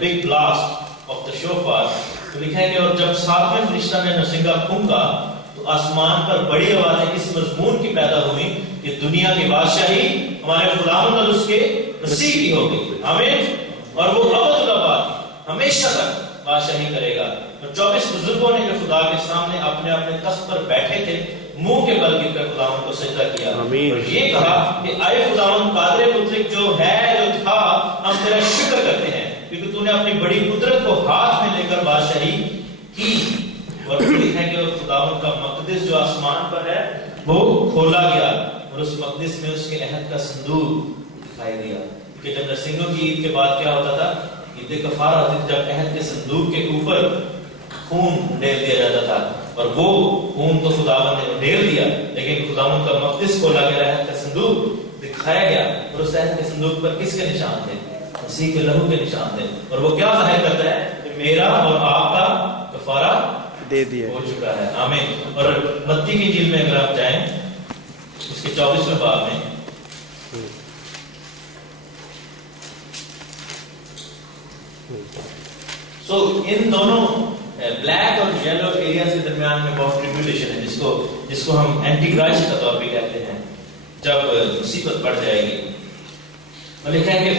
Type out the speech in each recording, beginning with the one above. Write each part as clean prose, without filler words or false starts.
big blast of the shofar. تو لکھا ہے کہ اور جب ساتویں فرشتہ نے نرسنگا پھونکا تو آسمان پر بڑی آوازیں اس مضمون کی پیدا ہوئی کہ دنیا کی بادشاہی ہمارے خداوند اور اس کے مسیح کی ہوگی. آمین. اور وہ ابد ہمیشہ تک بادشاہی کرے گا. اور 24 بزرگوں نے جو خدا کے سامنے اپنے اپنے تخت پر بیٹھے تھے منہ کے بل گر کر خداوند کو سجدہ کیا اور یہ کہا کہ اے خداوند قادر مطلق جو ہے جو تھا ہم تیرا شکر کرتے ہیں کیونکہ تو نے اپنی بڑی قدرت کو ہاتھ میں لے کر بادشاہی کی. اور لکھا ہے کہ خداوند کا مقدس جو آسمان پر ہے وہ کھولا گیا اور اس مقدس میں اس کے عہد کا صندوق دکھائی دیا. کہ جب نرسنگوں کی عید کے بعد کیا ہوتا تھا؟ عید کفارہ ہوتی تھی جب عہد کے صندوق کے اوپر خون ڈال دیا جاتا تھا اور وہ خون تو خداوند نے ڈال دیا لیکن خداوند کا مقدس کھولا گیا عہد کا صندوق دکھایا گیا اور اس عہد کے صندوق پر کس کے نشان تھے؟ مسیح کے لہو کے نشان تھے. اور وہ کیا ظاہر کرتا ہے کہ میرا اور آپ کا کفارہ دے دیا ہو چکا ہے. آمین. اور متی کی انجیل میں اگر آپ جائیں اس کے 24ویں باب میں ان دونوں بلیک اور یلو ایریاز کے درمیان میں بہت ٹریبیولیشن ہے جس کو ہم اینٹی کرائسٹ کا دور بھی کہتے ہیں جب مصیبت پڑ جائے گی. اور لکھا ہے کہ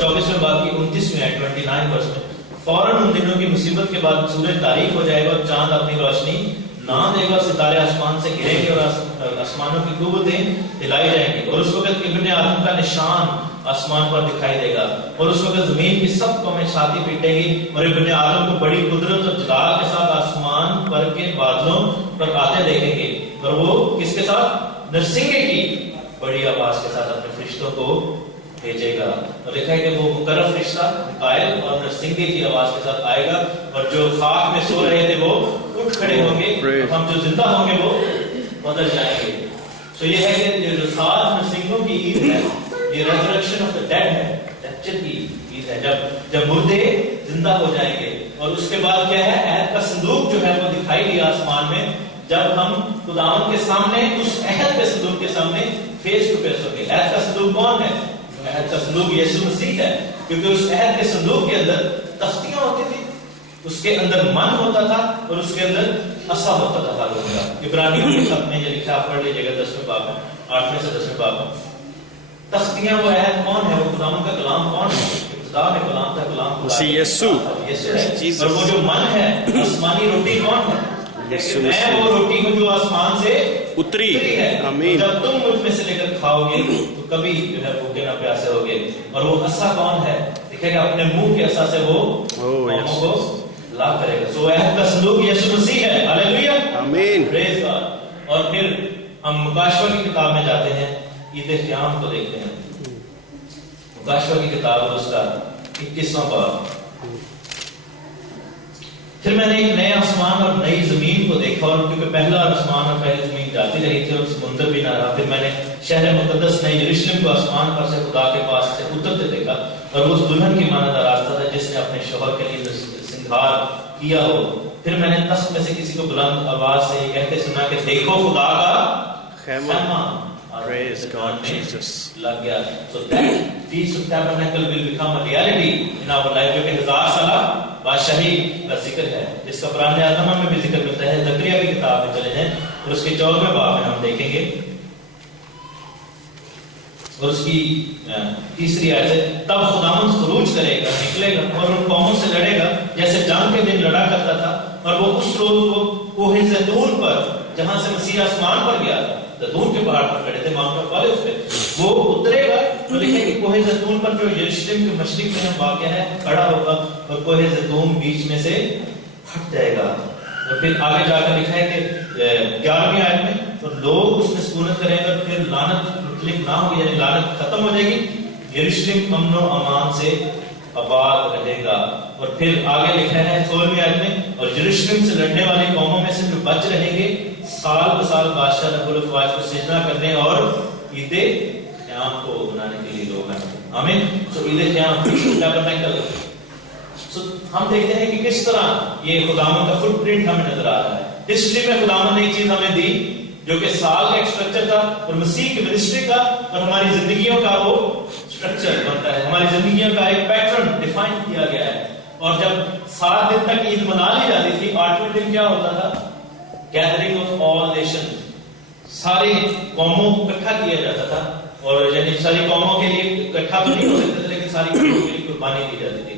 24ویں باب کی 29ویں آیت 29 ورس میں فوراً ان دنوں کی مصیبت کے بعد سورج تاریک ہو جائے گا اور چاند اپنی روشنی نہ دے گا. ستارے آسمان سے گریں گے اور آسمانوں کی قوتیں ہلائی جائیں گی اور اس وقت ابن آدم کا نشان آسمان پر دکھائی دے گا اور اس وقت زمین کی سب قومیں چھاتی پیٹیں گی اور ابن آدم کو بڑی قدرت اور جلال کے ساتھ آسمان پر کے بادلوں پر آتے دیکھیں گے اور وہ کس کے ساتھ؟ نرسنگے کی بڑی آواز کے ساتھ اپنے فرشتوں کو بھیجے گا. اور لکھا ہے کہ وہ مقرر فرشتہ مکائل اور نرسنگے کی آواز کے ساتھ آئے گا اور جو خاک میں سو رہے تھے وہ اٹھ کھڑے ہوں گے. ہم جو زندہ ہوں گے وہ بدل جائیں گے. تو یہ ہے کہ جو 7 نرسنگوں کی عید ہے یہ ریزریکشن آف دا ڈیڈ ہے. ریپچر کی عید ہے جب مردے زندہ ہو جائیں گے. اور اس کے بعد کیا ہے؟ عہد کا صندوق جو ہے وہ دکھائی دیا آسمان میں جب ہم خداوند کے سامنے اس عہد کے صندوق کے سامنے فیس ٹو فیس ہوں گے. عہد کا صندوق کون ہے؟ عہد کا صندوق یسوع مسیح ہے کیونکہ اس عہد کے صندوق کے اندر تختیاں ہوتی تھی اس کے اندر من ہوتا تھا اور اس کے اندر عصا ہوتا تھا ہارون کا. عبرانیوں کے خط میں یہ لکھا آپ پڑھ لیجیے گا 10ویں باب میں 8ویں سے 10ویں باب میں. تختیاں وہ عہد کون ہے؟ وہ خداوند کا کلام کون ہے؟ ابتدا میں کلام تھا کلام مسیح یسوع ہے. اور وہ جو من ہے آسمانی روٹی کون ہے؟ میں وہ روٹی ہوں جو آسمان سے اتری ہے. جب تم مجھ میں سے لے کر کھاؤ گے تو کبھی جو ہے بھوکے نہ پیاسے ہوگے. اور وہ عصا کون ہے؟ دیکھے گا اپنے منہ کے عصا سے وہ قوموں کو لا کرے گا. سو عہد کا صندوق یسوع مسیح ہے. ہاللیلویا آمین پریز گاڈ. اور پھر ہم مکاشفہ کی کتاب میں جاتے ہیں عید قیام کو دیکھتے ہیں. مکاشفہ کی کتاب اس کا 21واں باب. پھر میں نے ایک نئے آسمان اور نئی زمین کو دیکھا اور کیونکہ پہلا آسمان اور پہلی زمین جاتی رہی تھی اور سمندر بھی نہ رہا. پھر میں نے شہر مقدس نئی یروشلم کو آسمان پر سے خدا کے پاس سے اترتے دیکھا اور وہ اس دلہن کی مانند راستہ تھا جس نے اپنے شوہر کے لیے سنگھار کیا ہو. پھر میں نے تخت میں سے کسی کو بلند آواز سے یہ کہتے سنا کہ دیکھو خدا کا خیمہ Praise God, Jesus. لگ گیا. So that Feast of Tabernacle will become a reality in our life. جو کہ 1000 سالہ بادشاہی کا ذکر ہے جس کا قرآن اعظم میں بھی ذکر ملتا ہے. زکریا کی کتاب میں چلے جائیں اور اس کے 14ویں باب میں ہم دیکھیں گے اور اس کی 3 آیت ہے. تب خداوند خروج کرے گا نکلے گا اور ان قوموں سے لڑے گا جیسے جنگ کے دن لڑا کرتا تھا. اور وہ اس روز کو کوہ زیتون پر جہاں سے مسیح آسمان پر گیا تھا زیتون کے پہاڑ پر کھڑے تھے ماؤنٹ آف اولیوز پہ وہ اترے گا. تو لکھے کہ کوہ زیتون پر جو یروشلم کے مشرق میں واقع ہے کھڑا ہوگا اور کوہ زیتون بیچ میں سے ہٹ جائے گا. اور پھر آگے جا کر لکھا ہے کہ 11ویں آیت میں تو لوگ اس میں سکونت کریں گے اور پھر لعنت مطلق نہ ہوگی یعنی لعنت ختم ہو جائے گی. یروشلم امن و امان سے آباد رہے گا. اور پھر آگے لکھا ہے 16ویں آیت میں اور یروشلم سے لڑنے والی قوموں میں سے جو بچ رہیں گے سال ب سال بادشاہ رب الافواج کو سجدہ کرنے اور عید قیام کو منانے کے لیے لوگ ہیں. آمین. سو عید قیام ٹیبرنیکل ہم دیکھتے ہیں کہ کس طرح یہ خداوند کا فٹ پرنٹ ہمیں نظر آ رہا ہے. ہسٹری میں خداوند نے ایک چیز ہمیں دی جو کہ سال کا ایک سٹرکچر تھا اور مسیح کی منسٹری کا اور ہماری زندگیوں کا وہ سٹرکچر بنتا ہے. ہماری زندگیوں کا ایک پیٹرن ڈیفائن کیا گیا ہے. تک عید منا لی جاتی تھی، 8ویں دن کیا ہوتا تھا؟ گیدرنگ آف آل نیشن، ساری قوموں کو اکٹھا کیا جاتا تھا، اور یعنی ساری قوموں کے لیے اکٹھا تو نہیں ہو سکتے تھے لیکن ساری قوموں کے لیے قربانی دی جاتی تھی۔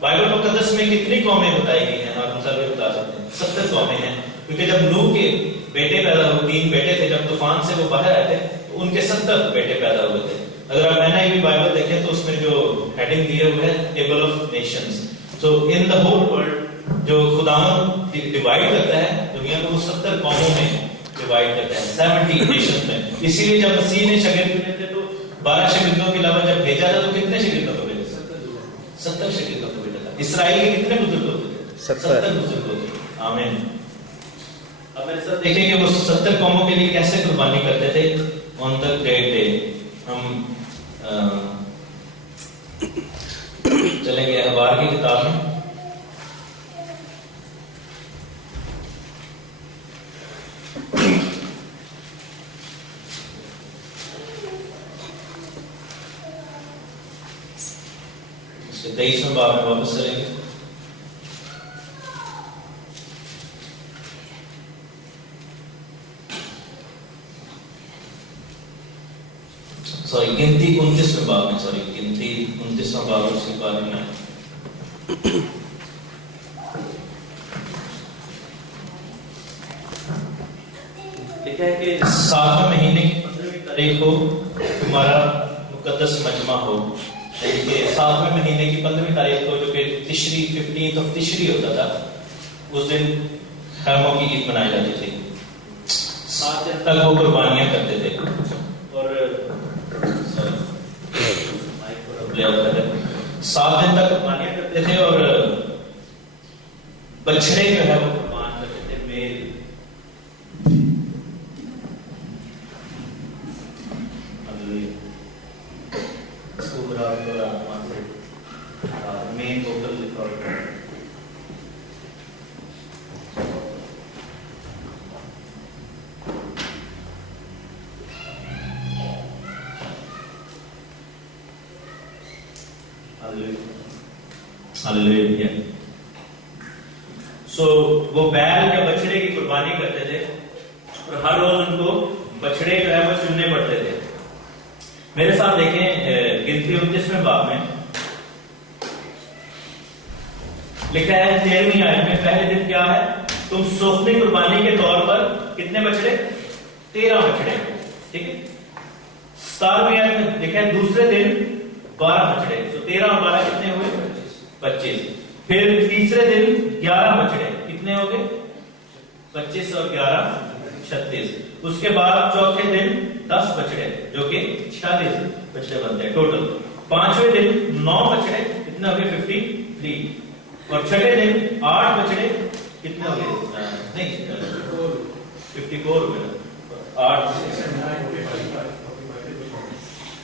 بائبل مقدس میں کتنی قومیں بتائی گئی ہیں؟ آپ ہم سب بتا سکتے ہیں 70 قومیں ہیں، کیونکہ جب نوح کے بیٹے پیدا ہوئے، 3 بیٹے تھے، جب طوفان سے وہ باہر آئے تھے تو ان کے 70 بیٹے پیدا ہوئے تھے۔ اگر آپ NIV بائبل دیکھیں تو اس میں جو ہیڈنگ دیے ہوئے ہے table of nations, so in the whole world جو خداوند ڈیوائڈ کرتا ہے دنیا کو، وہ 70 قوموں میں ڈیوائڈ کرتا ہے، 70 نیشنز میں۔ اسی لیے جب مسیح نے شاگرد بھیجے تھے تو 12 شاگردوں کے علاوہ جب بھیجا تھا تو کتنے شاگردوں کو بھیجا؟ 70 شاگردوں کو بھیجا تھا۔ اسرائیل کے کتنے بزرگ ہوتے تھے؟ 70 بزرگ ہوتے تھے۔ آمین۔ اب میرے ساتھ دیکھیں کہ وہ 70 قوموں کے لیے کیسے قربانی کرتے تھے آن دا گریٹ ڈے۔ ہم چلیں گے اخبار کی کتاب میں، اس کے 23ویں باب میں واپس چلیں گے۔ گنتی 29ویں باب میں، گنتی 29واں باب، اس کے بارے میں لکھا ہے کہ 7ویں مہینے کی 15ویں تاریخ کو تمہارا مقدس مجمع ہو۔ 7ویں مہینے کی 15ویں تاریخ کو، جو کہ تشری 15th of تشری ہوتا تھا، اس دن خیموں کی عید منائی جاتی تھی۔ 7 دن تک وہ قربانیاں کرتے تھے، اور 7 دن تک قربانیاں کرتے تھے، اور بچڑے جو ہے وہ قربان کرتے تھے، میل۔ مین ٹوٹل لکھا ہوتا ہے۔ سو وہ بیل یا بچڑے کی قربانی کرتے تھے، اور ہر روز ان کو بچڑے جو ہے وہ چننے پڑتے تھے۔ میرے ساتھ دیکھیں گنتی 29ویں باب میں لکھا ہے 13ویں آیت میں، پہلے دن کیا ہے؟ تم سوکھنے قربانی کے طور پر کتنے بچڑے؟ 13 بچڑے، ٹھیک ہے۔ 17ویں آیت میں لکھا ہے دوسرے دن 12 بچڑے، تو 13 اور 12 کتنے ہوئے؟ 25۔ پھر تیسرے دن 11 بچڑے، کتنے ہو گئے؟ 25 اور 11 36۔ اس کے بعد چوتھے دن 10 بچڑے، جو کہ 46 بچڑے بنتے ہیں ٹوٹل۔ 5ویں دن 9 بچڑے، کتنے ہو گئے؟ 53۔ اور چھٹے دن 8 بچڑے، کتنے ہو گئے؟ نہیں 54 ہو گئے، 8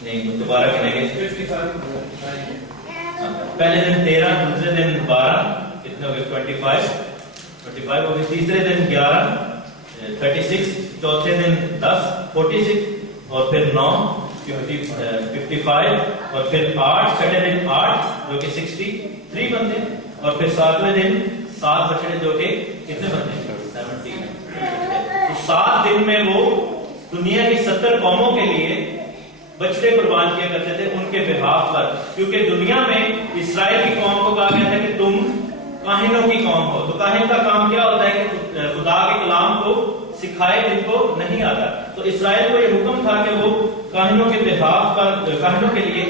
نہیں، دوبارہ گنے گے۔ پہلے دن 13، دوسرے دن 12، کتنے ہو گئے؟ 25 ہو گئے۔ تیسرے دن 11، 36۔ چوتھے دن 10، 46۔ اور پھر 9، 55۔ اور پھر 8، چھٹے دن 8 جو کہ 63 بنتے ہیں۔ اور پھر 7ویں دن 7 بچڑے، جو کہ کتنے بنتے ہیں؟ 70۔ تو 7 دن میں وہ دنیا کی 70 قوموں کے لیے بچڑے قربان کیا کرتے تھے ان کے بہاف پر، کیونکہ دنیا میں اسرائیل کی قوم کو کہا گیا تھا کہ تم کاہنوں کی قوم ہو۔ تو کاہن کا کام کیا ہوتا ہے کہ خدا کے کلام کو سکھائے جن کو نہیں آتا۔ تو اسرائیل کو یہ حکم تھا کہ وہ کاہنوں کے بہاف پر، کاہنوں کے لیے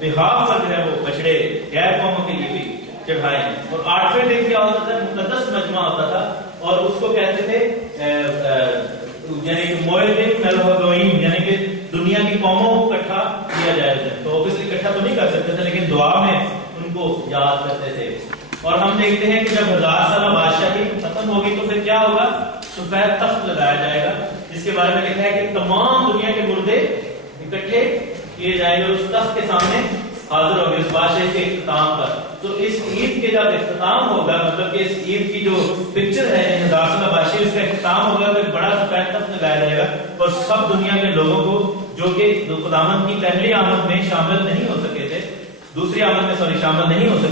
بہاف پر جو ہے وہ بچڑے غیر قوموں کے لیے بھی چڑھائیں۔ اور 8ویں دن کیا ہوتا تھا؟ مقدس مجمع ہوتا تھا، اور اس کو کہتے تھے یعنی کہ موئدین ملہوگوئیم، یعنی کہ دنیا کی قوموں کو اکٹھا کیا جائے تھے۔ تو اوبیسلی اکٹھا تو نہیں کر سکتے تھے، لیکن دعا میں ان کو یاد کرتے تھے۔ اور ہم دیکھتے ہیں کہ جب 1000 سالہ بادشاہی ختم ہوگی تو پھر کیا ہوگا؟ سفید تخت لگایا جائے گا، جس کے بارے میں لکھا ہے کہ تمام دنیا کے مردے اکٹھے کیے جائیں گے اور اس تخت کے سامنے حاضر ہوگے اس بادشاہی کے اختتام پر۔ تو اس عید کے جب اختتام ہوگا، مطلب کہ اس عید کی جو پکچر ہے 1000 سالہ بادشاہی، اس کا اختتام ہوگا تو ایک بڑا سفید تخت لگایا جائے گا، اور سب دنیا کے لوگوں کو جو کہ خداوند کی پہلی آمد میں شامل نہیں ہو سکے تھے، دوسری آمد میں شامل نہیں ہو سکے